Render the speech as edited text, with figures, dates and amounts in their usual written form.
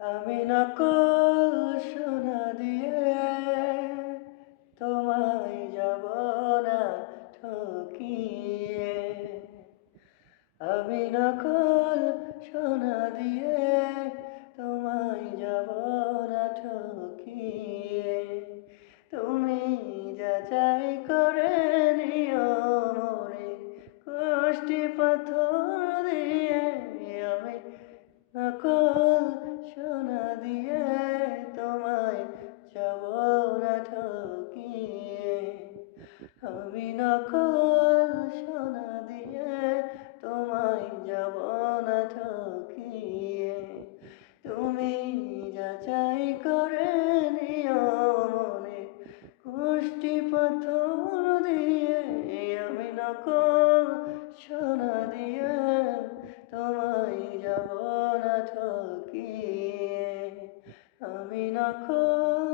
আমি নকল সোনা দিয়ে তোমায় যাব না ঠকিয়ে। আমি নকল সোনা দিয়ে তোমায় যাব না ঠকিয়ে। তুমি যাচাই করে নিও মনে কষ্টি পাথর দিয়ে। আমি নকল সোনা দিয়ে তোমায় যাব না ঠকিয়ে। আমি নকল সোনা দিয়ে তোমায় যাব না ঠকিয়ে। তুমি যাচাই করে নিও মনে কষ্টি পাথর দিয়ে। আমি নকল সোনা দিয়ে তোমায় যাব না ঠকিয়ে। আমি নকল